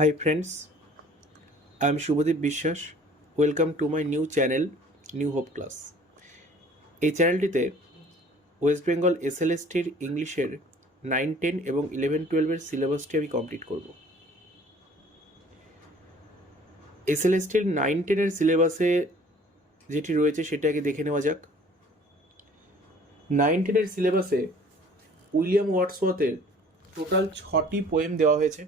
Hi friends, I am Shubhadeep Bishwas. Welcome to my new channel, New Hope Class. এই চ্যানেলটিতে West Bengal এসএলএসটির ইংলিশের 9, 10 এবং 11, 12 সিলেবাসটি আমি কমপ্লিট করব। এসএলএসটির 9, 10 সিলেবাসে যেটি রয়েছে সেটা আগে দেখে নেওয়া যাক। 9, 10 সিলেবাসে উইলিয়াম ওয়ার্ডসওয়ার্থের টোটাল 6টি পোয়েম দেওয়া হয়েছে।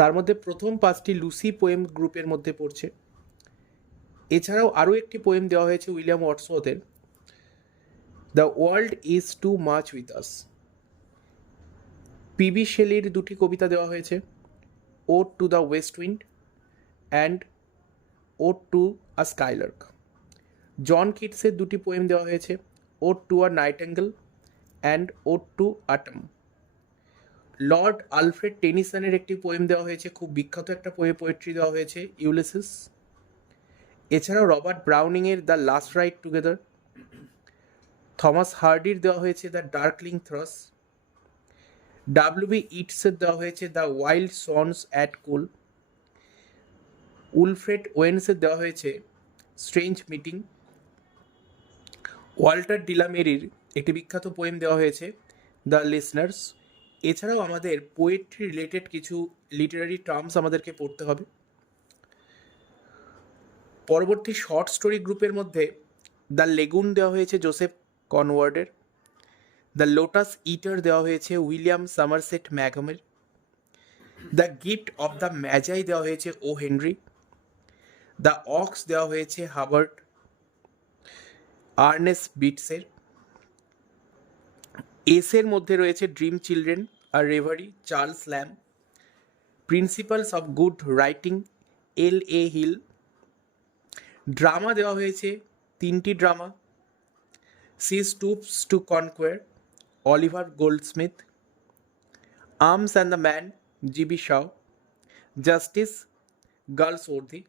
তার মধ্যে প্রথম 5টি লুসি পোয়েম গ্রুপের মধ্যে পড়ছে। এছাড়াও আরও একটি পোয়েম দেওয়া হয়েছে উইলিয়াম ওয়ার্ডসওয়ার্থের, the world is too much with us. PB শেলির 2টি কবিতা দেওয়া হয়েছে, ode to the west wind and ode to a skylark. John কিটসের 2টি পোয়েম দেওয়া হয়েছে, ode to a nightingale and ode to autumn. Lord Alfred টেনিসনের একটি পোয়েম দেওয়া হয়েছে, খুব বিখ্যাত একটা পোয়েট্রি দেওয়া হয়েছে, ইউলিসিস। এছাড়াও রবার্ট ব্রাউনিংয়ের the last ride together. Thomas হার্ডির দেওয়া হয়েছে দ্য ডার্কলিং থ্রস। ডাব্লিউবি ইটসের দেওয়া হয়েছে the wild swans at Coole. Wilfred ওয়েন্সের দেওয়া হয়েছে স্ট্রেঞ্জ মিটিং। ওয়াল্টার ডিলামেরির একটি বিখ্যাত পোয়েম দেওয়া হয়েছে দ্য লিসনার্স। এছাড়াও আমাদের পোয়েট্রি রিলেটেড কিছু লিটারারি টার্মস আমাদেরকে পড়তে হবে। পরবর্তী শর্ট স্টোরি গ্রুপের মধ্যে দ্য লেগুন দেওয়া হয়েছে জোসেফ কনওয়ার্ডের। দ্য লোটাস ইটার দেওয়া হয়েছে উইলিয়াম সামারসেট ম্যাগমের। The gift of the magi দেওয়া হয়েছে ও হেনরি। দ্য অক্স দেওয়া হয়েছে হাবার্ট আর্নেস্ট বিটসের। এসের মধ্যে রয়েছে ড্রিম চিলড্রেন আর reverie Charles Lamb. Principles of good writing L.A. Hill. Drama দেওয়া হয়েছে 3টি drama, she stoops to conquer Oliver Goldsmith. Arms and the man GB Shaw. Justice Galsworthy.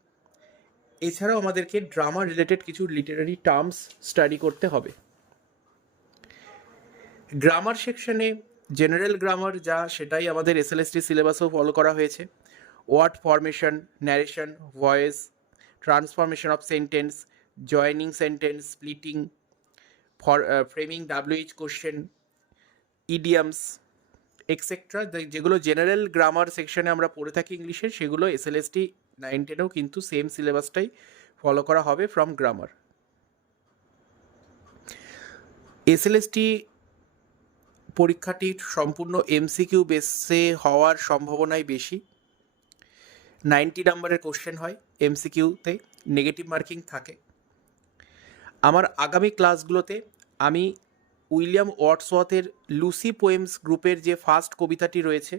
এছাড়াও আমাদেরকে ড্রামা রিলেটেড কিছু লিটারারি টার্মস স্টাডি করতে হবে। Grammar সেকশনে general grammar যা সেটাই আমাদের এসএলএসটি সিলেবাসেও ফলো করা হয়েছে। Word formation, narration, voice, transformation of sentence, joining sentence, splitting, framing, WH question, idioms etcetera, যেগুলো জেনারেল গ্রামার সেকশনে আমরা পড়ে থাকি ইংলিশের, সেগুলো এসএলএসটি 9, 10-এও কিন্তু সেম সিলেবাসটাই ফলো করা হবে ফ্রম গ্রামার। এসএলএসটি পরীক্ষাটি সম্পূর্ণ MCQ বেসে হওয়ার সম্ভাবনাই বেশি। 90 নম্বরের কোশ্চেন হয় MCQতে, নেগেটিভ মার্কিং থাকে। আমার আগামী ক্লাসগুলোতে আমি উইলিয়াম ওয়ার্ডসওয়ার্থের লুসি পোয়েমস গ্রুপের যে ফার্স্ট কবিতাটি রয়েছে,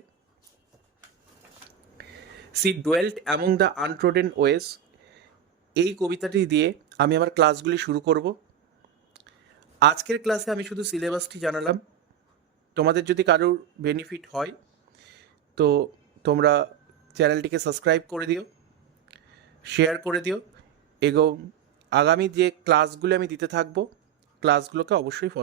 সি ডুয়েল্ট অ্যামং দ্য আনট্রোডেন ওয়েস, এই কবিতাটি দিয়ে আমি আমার ক্লাসগুলি শুরু করব। আজকের ক্লাসে আমি শুধু সিলেবাসটি জানালাম। তোমাদের যদি কারোর বেনিফিট হয় তো তোমরা চ্যানেলটিকে সাবস্ক্রাইব করে দিও, শেয়ার করে দিও এবং আগামী যে ক্লাসগুলো আমি দিতে থাকবো ক্লাসগুলোকে অবশ্যই